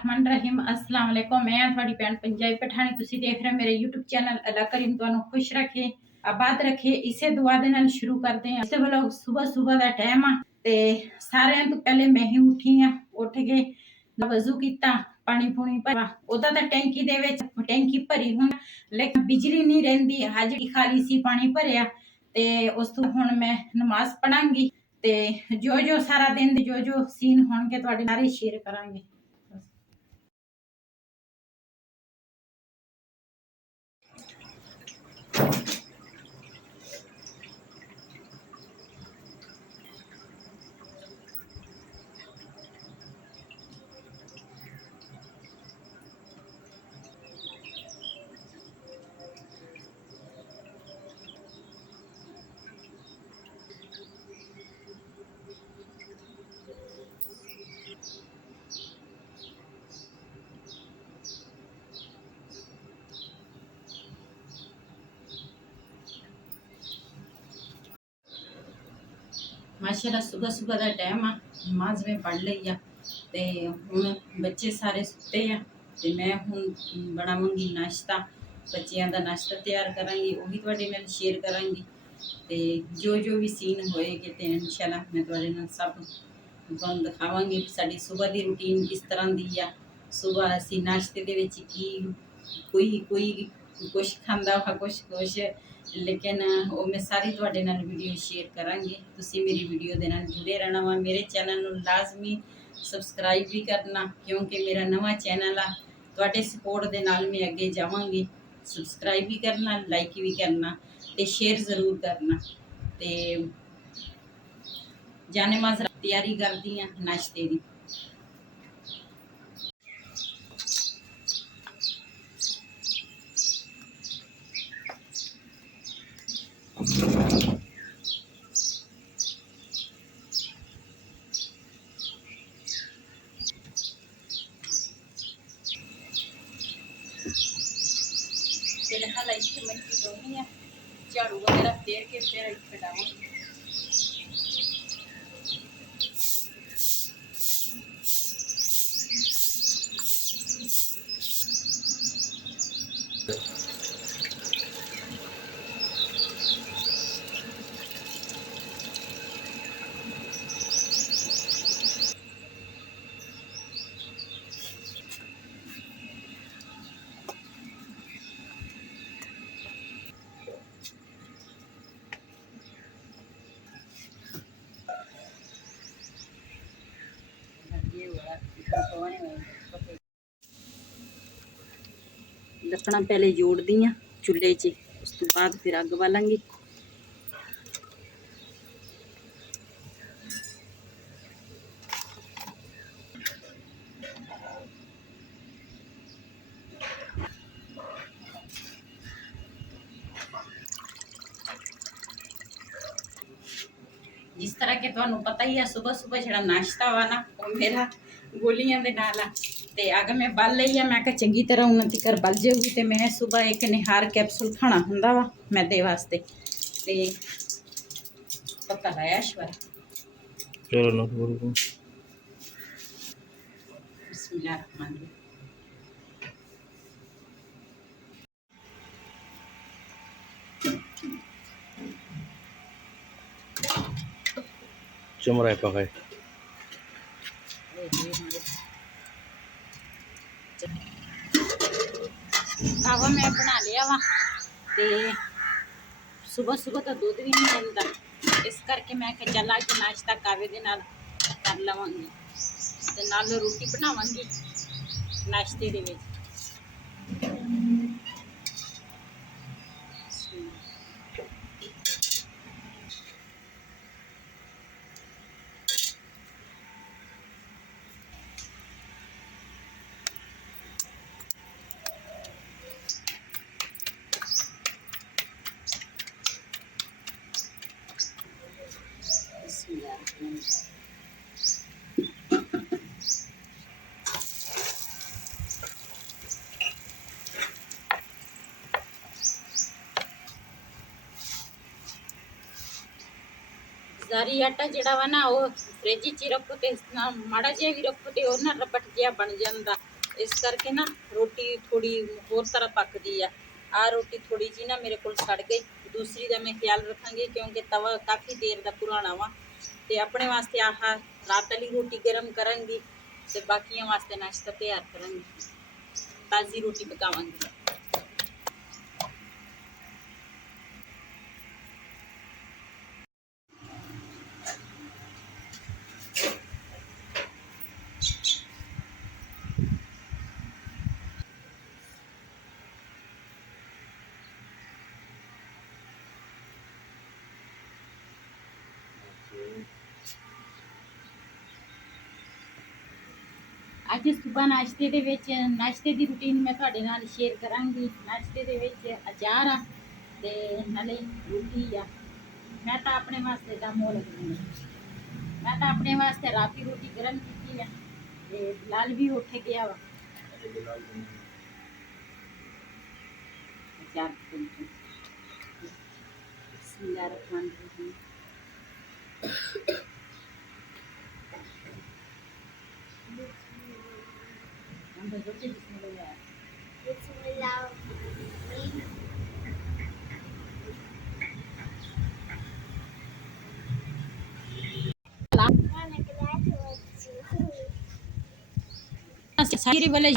रहमान रहीम अस्सलाम वालेकुम। मैं थोड़ी भैन पंजाबी पठानी, तुसी देख रहे मेरे यूट्यूब चैनल। अल्लाह करीम तुहानू खुश रखे, आबाद रखे। इसे दुआ दे नाल शुरू करते हैं। इस व्लॉग सुबह सुबह दा टाइम आ ते सारे तो पहले मैं ही उठी आ। उठ के वजू किया, पानी पूनी भरा। ओदा तां टैंकी दे विच टैंकी भरी हुण, लेकिन बिजली नहीं रहिंदी। हाजरी खाली सी, पानी भरिया ते उस तो हुण मैं नमाज पढ़ांगी ते जो जो सारा दिन जो जो सीन होणगे तुहाडे नाल शेयर करांगे। माशाल्लाह सुबह सुबह का टाइम आ, नमाज में पढ़ ली आ ते हुण बच्चे सारे सुते आ ते मैं हुण बनावांगी नाश्ता। बच्चियां दा नाश्ता तैयार करांगी, वो भी तुहाडे नाल शेयर करांगी ते जो जो भी सीन होएगे ते इंशाल्लाह मैं तुहाडे नाल सब तुहानू दिखावांगी। साडी सुबह दी रूटीन किस तरह दी आ। सुबह असीं नाश्ते दे विच की कोई कोई कुछ खांदा वा, कुछ लेकिन वो मैं सारी तुहाडे नाल वीडियो शेयर करांगी। तुसीं मेरी वीडियो दे नाल जुड़े रहना वा। मेरे चैनल नू लाजमी सबसक्राइब भी करना, क्योंकि मेरा नवा चैनल आ। तुहाडे सपोर्ट दे नाल मैं अगे जावांगी। सबसक्राइब भी करना, लाइक भी करना ते शेयर जरूर करना ते जाने माजरा तैयारी करदी आ नाश्ते दी। फिलहाल इतने मिनट धोनी है, झाड़ू वगैरह फेर के फिर इतने डावांगी। लकड़ा पहले जोड़ दी चूल्हे च, उस तो बाद फिर अग बालांगी। जिस तरह के तुहानू पता ही है, सुबह सुबह जो नाश्ता वा ना वो मेरा गोलियां दे नाल आ ते अग मैं बल लई आ। मैं चंगी तरह उन्ना तिकर बल जाऊगी ते मैं सुबह एक निहार कैप्सूल खाना हुंदा वा मैदे वास्ते ते पता लाया ईश्वर। चलो बिस्मिल्लाहिर्रहमानिर्रहीम। चमड़ा पकाए कावा मैं बना लिया वा ते सुबह सुबह तो दूध भी नहीं मिलता, इस करके मैं चला के नाश्ता कावे दे नाल कर लवांगी ते नाल रोटी बनावांगी नाश्ते दे विच। ਜ਼ਾਰੀ ਆਟਾ ਜਿਹੜਾ ਵਾ ਨਾ ਉਹ ਫ੍ਰਿਜ 'ਚ ਹੀ ਰੱਖੋ ਤੇ ਨਾ ਮਾੜਾ ਜਿਹਾ ਵੀ ਰੱਖੋ ਤੇ ਉਹ ਨਾ ਰਬਟ ਜਿਹਾ ਬਣ ਜਾਂਦਾ। ਇਸ ਕਰਕੇ ਨਾ ਰੋਟੀ ਥੋੜੀ ਹੋਰ ਤਰ੍ਹਾਂ ਪੱਕਦੀ ਆ ਰੋਟੀ ਥੋੜੀ ਜੀ ਨਾ ਮੇਰੇ ਕੋਲ ਸੜ ਗਈ। ਦੂਸਰੀ ਦਾ ਮੈਂ ਖਿਆਲ ਰੱਖਾਂਗੀ ਕਿਉਂਕਿ ਤਵਾ ਕਾਫੀ ਦੇਰ ਦਾ ਪੁਰਾਣਾ ਵਾ। ਤੇ ਆਪਣੇ ਵਾਸਤੇ ਆਹ ਰਾਤ ਵਾਲੀ ਰੋਟੀ ਗਰਮ ਕਰਾਂਗੀ ਤੇ ਬਾਕੀਆਂ ਵਾਸਤੇ ਨਾਸ਼ਤਾ ਤਿਆਰ ਕਰਾਂਗੀ, ਤਾਜ਼ੀ ਰੋਟੀ ਪਕਾਵਾਂਗੀ। ਅੱਜ ਸੁਬਹ ਨਾਸ਼ਤੇ ਦੀ ਰੂਟੀਨ ਮੈਂ ਤੁਹਾਡੇ ਨਾਲ ਸ਼ੇਅਰ ਕਰਾਂਗੀ। ਨਾਸ਼ਤੇ ਦੇ ਵਿੱਚ ਅਚਾਰ ਆ ਤੇ ਨਾਲੇ ਰੋਟੀ ਆ। ਮੈਂ ਤਾਂ ਆਪਣੇ ਵਾਸਤੇ ਦਾ ਮੋਲ ਰੱਖਦੀ ਮੈਂ ਤਾਂ ਆਪਣੇ ਵਾਸਤੇ ਰਾਤੀ ਰੋਟੀ ਗਰਮ ਕੀਤੀ ਆ ਤੇ ਬਿਲਾਲ ਵੀ ਉੱਠ ਗਿਆ ਵਾ। ਅਚਾਰ ਬਿਸਮਿल्लाह-रहमान-रहीम। Siri boleh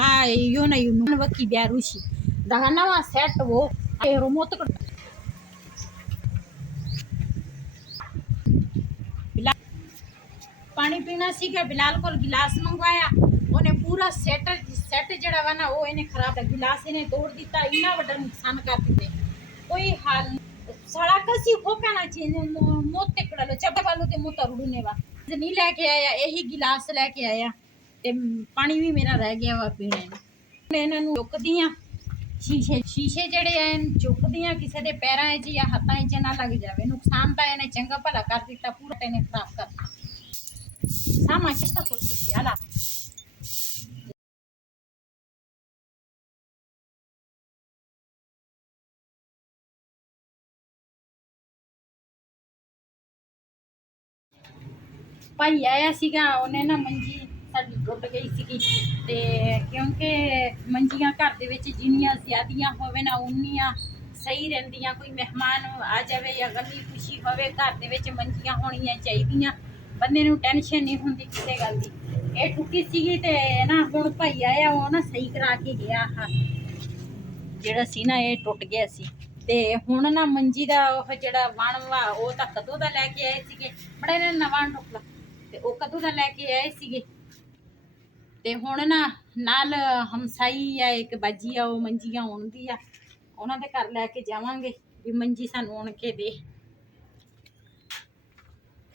yona yuna waki biarushi dengan nama set wo remote पानी पीना सीखा। बिलाल को गिलास मंगवाया, उन्हें पूरा सेट जड़ा वा ना वो इन्हें खराब है। गिलास इन्हें तोड़ दिता, इतना बड़ा नुकसान कर दिते। कोई हाल सड़ा कसी हो कहना चाहिए मोते कड़लो चबे वालों ते मुंह तरुड़ने वा नहीं लेके आया। यही गिलास लेके आया ते पानी भी मेरा रह गया वा पीने ने। इन्हां नूं चुकदियां शीशे जड़े चुकदियां किसी दे पैरां च या हत्थां च ना लग जावे। नुकसान तो इन्हें चंगा भला कर दिता, पूरा इन्हें खराब कर दिता। Sama kita posisi ala. ਭਾਈ ਆਇਆ ਸੀਗਾ, ਉਹਨੇ ਨਾ ਮੰਜੀ ਸਾਡੀ ਟੁੱਟ ਗਈ ਸੀਗੀ ਤੇ ਕਿਉਂਕਿ ਮੰਜੀਆਂ ਘਰ ਦੇ ਵਿੱਚ ਜਿੰਨੀਆਂ ਜ਼ਿਆਦੀਆਂ ਹੋਵੇ ਨਾ ਉਨੀਆਂ ਸਹੀ ਰਹਿੰਦੀਆਂ। ਕੋਈ ਮਹਿਮਾਨ ਆ ਜਾਵੇ ਜਾਂ ਗਮੀ ਖੁਸ਼ੀ ਹੋਵੇ, ਘਰ ਦੇ ਵਿੱਚ ਮੰਜੀਆਂ ਹੋਣੀਆਂ ਚਾਹੀਦੀਆਂ। ਬੰਦੇ ਨੂੰ ਟੈਨਸ਼ਨ ਨਹੀਂ ਹੁੰਦੀ ਕਿਸੇ ਗੱਲ ਦੀ। ਇਹ ਟੁੱਟੀ ਸੀਗੀ ਤੇ ਨਾ ਹੁਣ ਭਾਈ ਆਇਆ ਉਹ ਨਾ ਸਹੀ ਕਰਾ ਕੇ ਗਿਆ। ਜਿਹੜਾ ਸੀ ਨਾ ਇਹ ਟੁੱਟ ਗਿਆ ਸੀ ਤੇ ਹੁਣ ਨਾ ਮੰਜੀ ਦਾ ਉਹ ਜਿਹੜਾ ਵਣ ਵਾ ਉਹ ਤਾਂ ਕਦੋਂ ਦਾ ਲੈ ਕੇ ਆਏ ਸੀਗੇ। ਬੜਾ ਇਹਨਾਂ ਨਵਾਂ ਟੁੱਟਲਾ ਤੇ ਉਹ ਕਦੋਂ ਦਾ ਲੈ ਕੇ ਆਏ ਸੀਗੇ ਤੇ ਹੁਣ ਨਾ ਨਾਲ ਹਮਸਾਈ ਆ ਇੱਕ ਬਾਜੀ ਆ, ਉਹ ਮੰਜੀਆਂ ਆਉਂਦੀ ਆ, ਉਹਨਾਂ ਦੇ ਘਰ ਲੈ ਕੇ ਜਾਵਾਂਗੇ ਵੀ ਮੰਜੀ ਸਾਨੂੰ ਆਣ ਕੇ ਦੇ।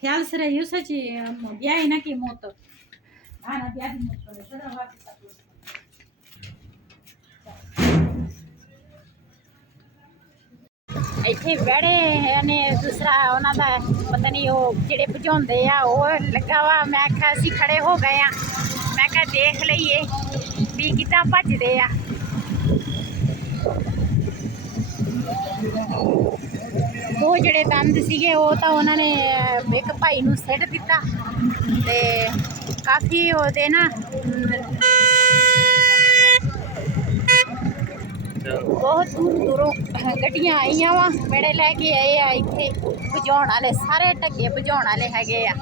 ख्याल से रहियो सच ब्याह है ना कि मौत ना ब्याह की मौत करे सदा वापस ਇੱਥੇ ਬੜੇ ਨੇ ਦੂਸਰਾ ਉਹਨਾਂ ਦਾ ਪਤਾ ਨਹੀਂ ਉਹ ਜਿਹੜੇ ਭਜਾਉਂਦੇ ਆ ਉਹ ਲੱਗਾ ਵਾ। ਮੈਂ ਕਿਹਾ ਅਸੀਂ ਖੜੇ ਹੋ ਗਏ ਆ, ਮੈਂ ਕਿਹਾ ਦੇਖ ਲਈਏ ਵੀ ਕਿੱਦਾਂ ਭੱਜਦੇ ਆ। ਉਹ ਜਿਹੜੇ ਦੰਦ ਸੀਗੇ ਉਹ ਤਾਂ ਉਹਨਾਂ ਨੇ ਇੱਕ ਭਾਈ ਨੂੰ ਸਿੱਟ ਦਿੱਤਾ ਤੇ ਕਾਫੀ ਉਹਦੇ ਨਾ ਬਹੁਤ ਦੂਰੋਂ ਗੱਡੀਆਂ ਆਈਆਂ ਵਾ, ਬੜੇ ਲੈ ਕੇ ਆਏ ਆ। ਇੱਥੇ ਭਜਾਉਣ ਵਾਲੇ ਸਾਰੇ ਢੱਗੇ ਭਜਾਉਣ ਵਾਲੇ ਹੈਗੇ ਆ।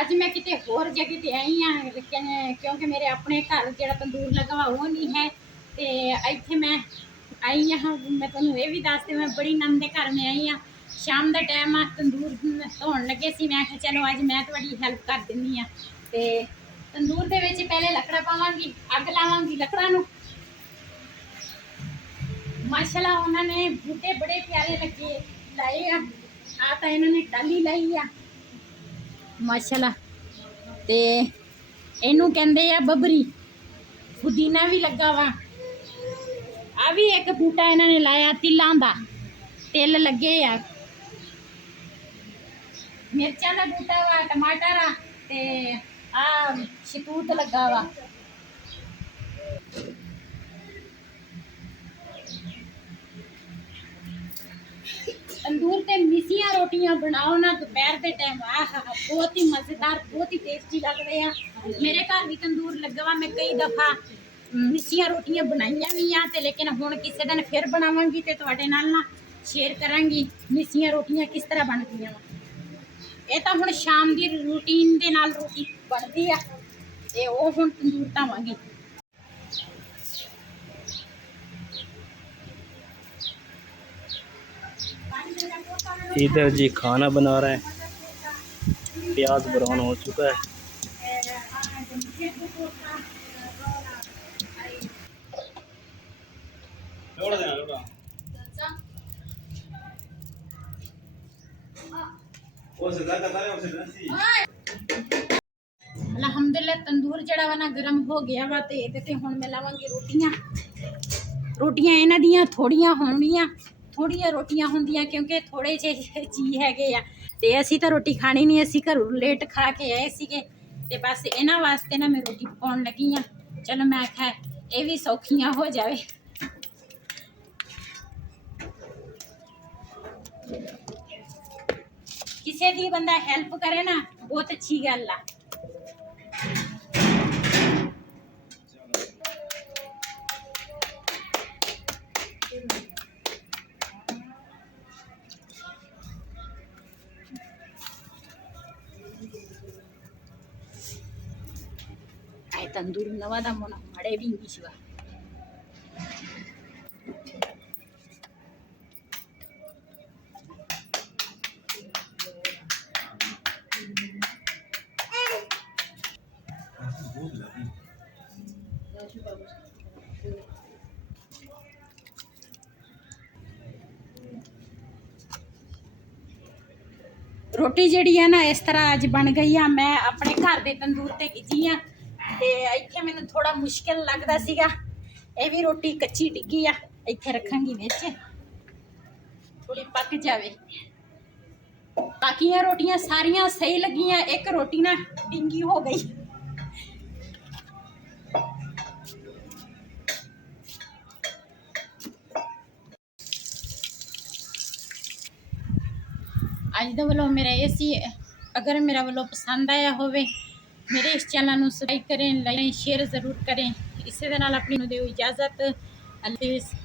ਅੱਜ ਮੈਂ ਕਿਤੇ ਹੋਰ ਜਗ੍ਹਾ ਤੇ ਆਈ ਆ ਕਿਉਂਕਿ ਮੇਰੇ ਆਪਣੇ ਘਰ ਜਿਹੜਾ ਤੰਦੂਰ ਲੱਗਾ ਵਾ ਉਹ ਨਹੀਂ ਹੈ ਤੇ ਇੱਥੇ ਮੈਂ आई यहाँ। मैं तुहानूं ये भी दस मैं बड़ी नंद के घर में आई हाँ। शाम का टाइम आ, तंदूर धोन लगे सी। मैं चलो अज मैं थोड़ी हैल्प कर दिंदी हाँ ते तंदूर दे विच पहले लकड़ा पावांगी, अग लावांगी लकड़ां नूं। माशाल्लाह उन्होंने बूटे बड़े प्यारे लगे लाए आ तां इन्होंने डाली लाई आ माशाल्लाह ते इनू कहंदे आ बबरी। पुदीना भी लगा वा। आ भी एक बूटा इन्होंने लाया तिलों का, तिल लगे आ। मिर्चा का बूटा वा, टमाटर आ ते आ शतूत लगा वा। तंदूर ते मिसियां रोटियां बनाओ ना दोपहर के टाइम, आहा बहुत ही मज़ेदार, बहुत ही टेस्टी लगते हैं। मेरे घर भी तंदूर लगा वा, मैं कई दफ़ा मिसियां रोटियां बनाइया भी हैं ते लेकिन हुण किसी दिन फिर बनावांगी ते तुहाडे नाल ना शेयर करांगी मिसियां रोटियां किस तरह बनदियां वा। ये तो हुण शाम की रूटीन दे नाल रोटी बनदी आ ते ओह हुण तंदूर धावांगी। इधर जी खाना बना रहे हैं, प्याज ब्राउन हो चुका है। अलहमदुलिल्लाह तंदूर जड़ा वा ना गर्म हो गया वा ते इहदे ते हुण मैं लावांगी रोटियां। रोटियां इन्हां दियां थोड़ियां होणियां, थोड़ियां रोटियां होंदियां क्योंकि थोड़े जे जी हैगे आ ते असीं तां रोटी खानी नहीं, असीं घरों लेट खा के आए सीगे ते बस इन्हां वास्ते ना मैं रोटी पकाउण लगी आं। चलो मैं आख्या ये भी सौखियां हो जावे। किसी दी बंदा हेल्प करे ना बहुत अच्छी गल आ। तंदूर नवा दा मोना मड़े भी इंगी शिवा। रोटी जिहड़ी है ना इस तरह अज बन गई आ। मैं अपने घर के तंदूर ते गिजी आ ते इत्थे मैनूं थोड़ा मुश्किल लगदा सीगा, ये भी रोटी कच्ची डिग्गी आ, इत्थे रखांगी विच थोड़ी पक जावे। बाकियां रोटियां सारियां सही लगियां, एक रोटी ना डिंगी हो गई। अज दे वालों मेरा ये सी, अगर मेरा वालों पसंद आया होवे मेरे इस चैनल को सब्सक्राइब करें, लाइक शेयर जरूर करें। इसी दे नाल अपनी नूं दिओ इजाजत। अल्लाह हाफिज़।